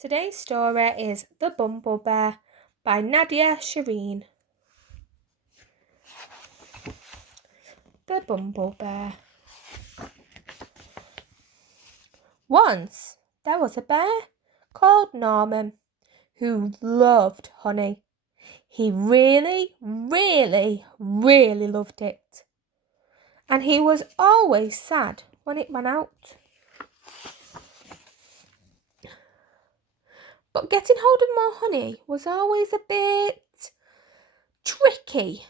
Today's story is The Bumble Bear by Nadia Shireen. The Bumble Bear. Once there was a bear called Norman who loved honey. He really loved it. And he was always sad when it ran out. But getting hold of more honey was always a bit tricky.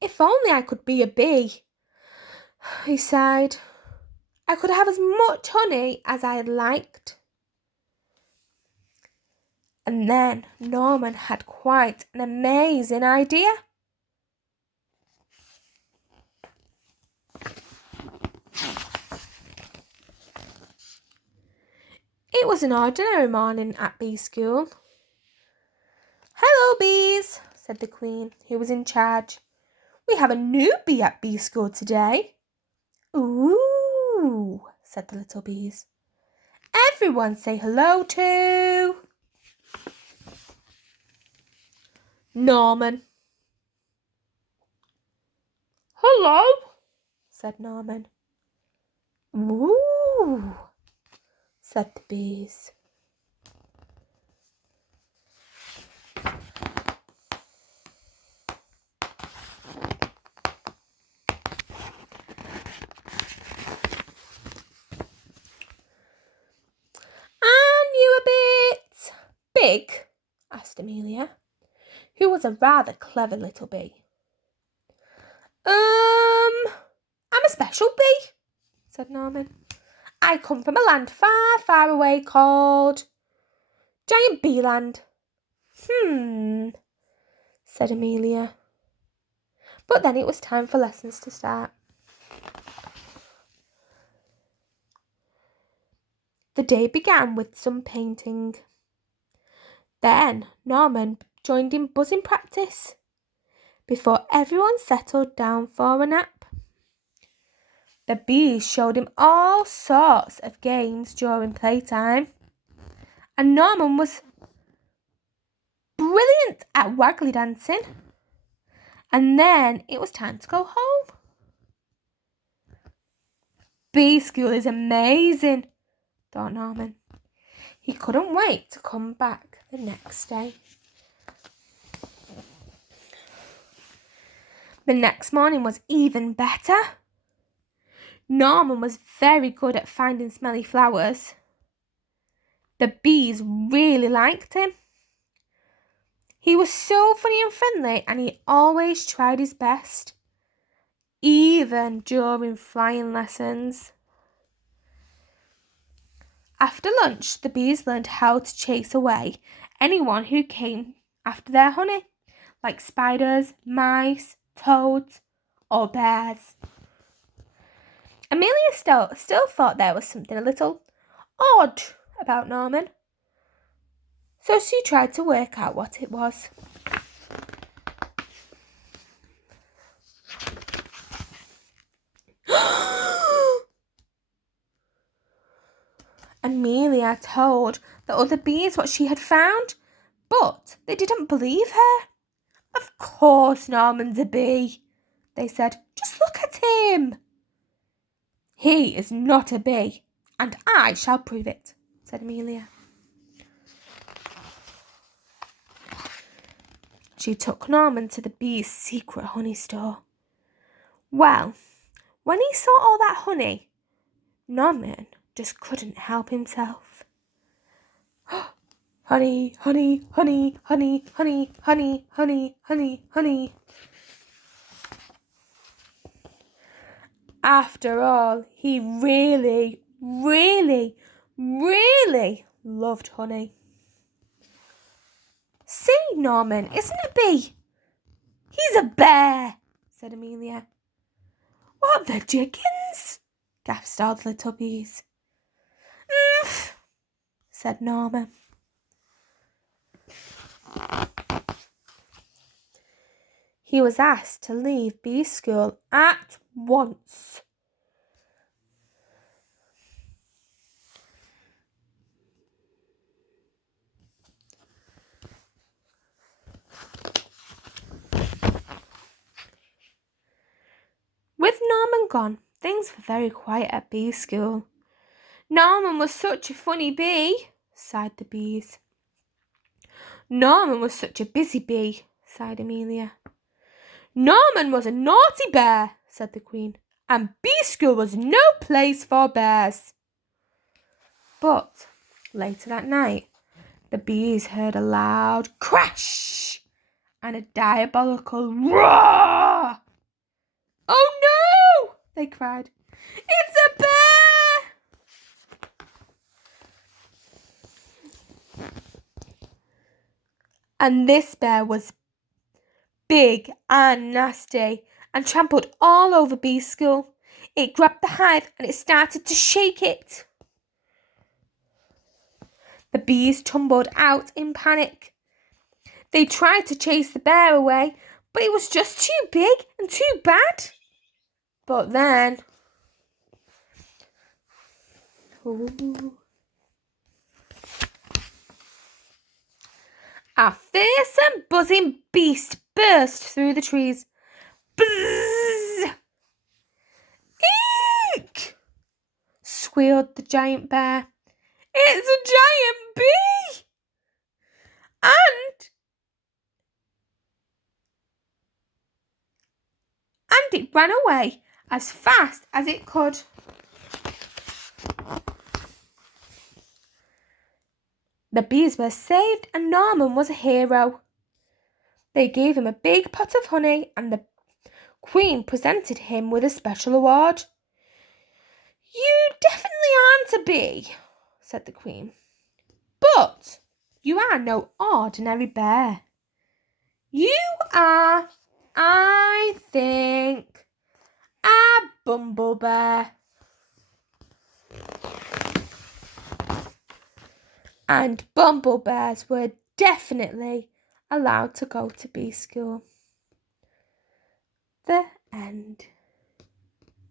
If only I could be a bee, he sighed. I could have as much honey as I liked. And then Norman had quite an amazing idea. It was an ordinary morning at bee school. "Hello, bees," said the queen, who was in charge. "We have a new bee at bee school today." "Ooh," said the little bees. "Everyone say hello to Norman." "Hello," said Norman. "Ooh," said the bees. "Aren't you a bit big?" asked Amelia, who was a rather clever little bee. I'm a special bee," said Norman. "I come from a land far, far away called Giant Bee Land." Said Amelia. But then it was time for lessons to start. The day began with some painting. Then Norman joined in buzzing practice before everyone settled down for a nap. The bees showed him all sorts of games during playtime, and Norman was brilliant at waggly dancing. And then it was time to go home. Bee school is amazing, thought Norman. He couldn't wait to come back the next day. The next morning was even better. Norman was very good at finding smelly flowers. The bees really liked him. He was so funny and friendly, and he always tried his best, even during flying lessons. After lunch, the bees learned how to chase away anyone who came after their honey, like spiders, mice, toads, or bears. Amelia still thought there was something a little odd about Norman, so she tried to work out what it was. Amelia told the other bees what she had found, but they didn't believe her. "Of course Norman's a bee," they said. "Just look at him." "He is not a bee, and I shall prove it," said Amelia. She took Norman to the bees' secret honey store. Well, when he saw all that honey, Norman just couldn't help himself. Honey, honey, honey, honey, honey, honey, honey, honey, honey. After all, he really loved honey. "See, Norman isn't a bee. He's a bear," said Amelia. "What the chickens?" gasped all the little bees. Said Norman. He was asked to leave bee school at once. Norman gone, things were very quiet at bee school. Norman was such a funny bee, sighed the bees. Norman was such a busy bee, sighed Amelia. Norman was a naughty bear, said the Queen, and bee school was no place for bears. But later that night, the bees heard a loud crash and a diabolical roar. Oh no! They cried. It's a bear! And this bear was big and nasty and trampled all over bee school. It grabbed the hive and it started to shake it. The bees tumbled out in panic. They tried to chase the bear away, but it was just too big and too bad. But then... a fearsome buzzing beast burst through the trees. Bzzz! Eek! Squealed the giant bear. It's a giant bee! And it ran away as fast as it could. The bees were saved and Norman was a hero. They gave him a big pot of honey and the Queen presented him with a special award. You definitely aren't a bee, said the Queen, but you are no ordinary bear. You are, I think, a bumble bear. And bumble bears were definitely allowed to go to bee school. The end.